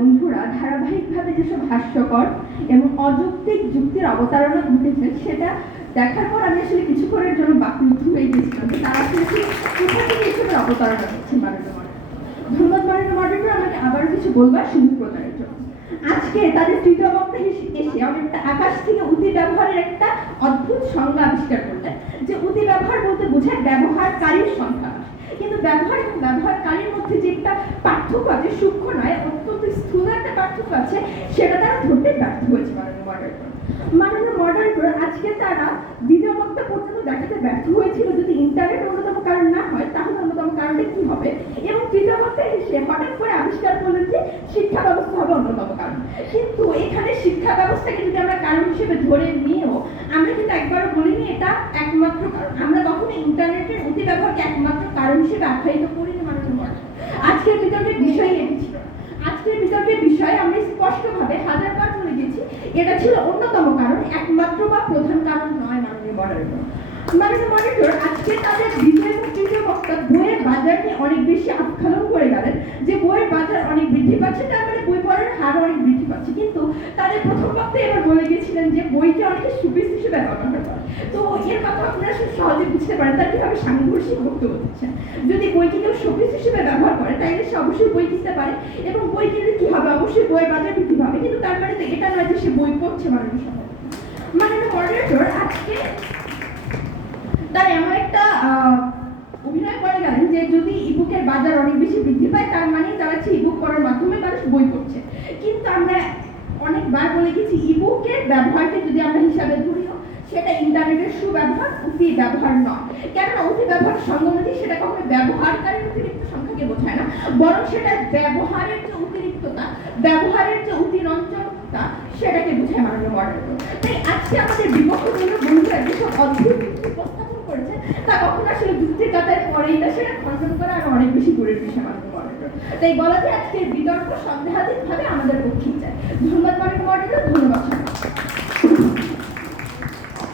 বন্ধুরা ধারাবাহিকভাবে যেসব হাস্যকর এবং অযৌক্তিক যুক্তির অবতারণা ঘটেছে সেটা দেখার পর আমি আসলে কিছুক্ষণের জন্য বাকরুদ্ধ হয়ে গেছিলাম যে তারা আসলে কোথা থেকে এসবের অবতারণা করছে মাননীয় মডারেটর। ধন্যবাদ মাননীয় মডারেটর, আমাকে আবারও কিছু বলবার সুযোগ প্রদানের জন্য। আজকে তাদের তৃতীয় বক্তা এসে অনেকটা আকাশ থেকে অতি ব্যবহারের একটা অদ্ভুত সংজ্ঞা আবিষ্কার করলেন যে অতি ব্যবহার বলতে বোঝায় ব্যবহারকারীর সংখ্যা, কিন্তু ব্যবহার এবং ব্যবহারকারীর মধ্যে যে একটা পার্থক্য আছে, সূক্ষ্ম নয় অত্যন্ত স্থূল একটা পার্থক্য আছে, সেটা তারা ধরতে ব্যর্থ হয়েছে মাননীয় মডারেটর। মাননীয় মডারেটর, আজকে তারা দ্বিতীয় বক্তা পর্যন্ত দেখাতে ব্যর্থ হয়েছিল যদি ইন্টারনেট অন্যতম কারণ না হয় তাহলে অন্যতম কারণটা কি হবে, এবং তৃতীয় বক্তা এসে হঠাৎ করে আবিষ্কার করলেন যে শিক্ষা ব্যবস্থা হবে অন্যতম কারণ। কিন্তু এখানে শিক্ষা ব্যবস্থাকে যদি আমরা কারণ হিসেবে ধরে নিয়েও আমরা কিন্তু একবারও বলিনি এটা একমাত্র কারণ। আমরা কখনো ইন্টারনেটের অতি ব্যবহারকে একমাত্র কারণ হিসেবে আখ্যায়িত করিনি মাননীয় মডারেটর। আজকের বিতর্কের বিষয় এটি ছিল। আজকের বিতর্কের বিষয়ে আমরা স্পষ্টভাবে হাজারবার বলে গেছি এটা ছিল অন্যতম কারণ, একমাত্র বা প্রধান কারণ নয় মাননীয় মডারেটর। মাননীয় মডারেটর, আজকে তাদের দ্বিতীয় এবং তৃতীয় বক্তা বইয়ের বাজার নিয়ে অনেক বেশি আস্ফালন করে গেলেন যে বইয়ের বাজার অনেক বৃদ্ধি পাচ্ছে, তার মানে বই পড়ার হার অনেক বৃদ্ধি পাচ্ছে, কিন্তু তাদের প্রথম বক্তা এবার বলে গিয়েছিলেন যে বইকে অনেকে সুপিস হিসেবে ব্যবহার করে। তো এর কথা আপনারা সহজে বুঝতে পারেন তার কিভাবে সাংঘর্ষিক বক্তব্য দিচ্ছেন। যদি বইকে কেউ শোপিস হিসেবে ব্যবহার করে তাইলে সে অবশ্যই বই কিনতে পারে, এবং বই কিনলে কি হবে, অবশ্যই বইয়ের বাজার বৃদ্ধি পাবে, কিন্তু তার মানে তো এটা নয় যে সে বই পড়ছে মাননীয় সভাপতি। মাননীয় মডারেটর, আজকে তার এমন একটা অভিনয় করে গেলেন যে যদি ইবুকের বাজার অনেক বেশি বৃদ্ধি পায় তার মানে দাঁড়াচ্ছে ইবুক পড়ার মাধ্যমে মানুষ বই পড়ছে, কিন্তু আমরা অনেকবার বলে গেছি ইবুকের ব্যবহারকে যদি আমরা হিসাবে ধরিও সেটা ইন্টারনেটের সুব্যবহার, অতি ব্যবহার নয়। কেননা অতি ব্যবহার সঙ্গমতি সেটা কখনো ব্যবহারকারীর অতিরিক্ত সংখ্যাকে বোঝায় না, বরং সেটা ব্যবহারের যে অতিরিক্ততা, ব্যবহারের যে অতিরঞ্জনতা সেটাকে বোঝায় মাননীয় মডারেটর। তাই আজকে আমাদের বিপক্ষজনের বন্ধুরা যেসব অদ্ভুত উপস্থাপন করেছে তা কখনো আসলে যুক্তির কাতায় পড়েই না, সেটা খণ্ডন করা আরো অনেক বেশি দূরের বিষয় মাননীয় মডারেটর। তাই বলা যায় আজকের বিতর্ক সন্দেহাতীতভাবে আমাদের পক্ষেই যায়। ধন্যবাদ মাননীয় মডারেটর।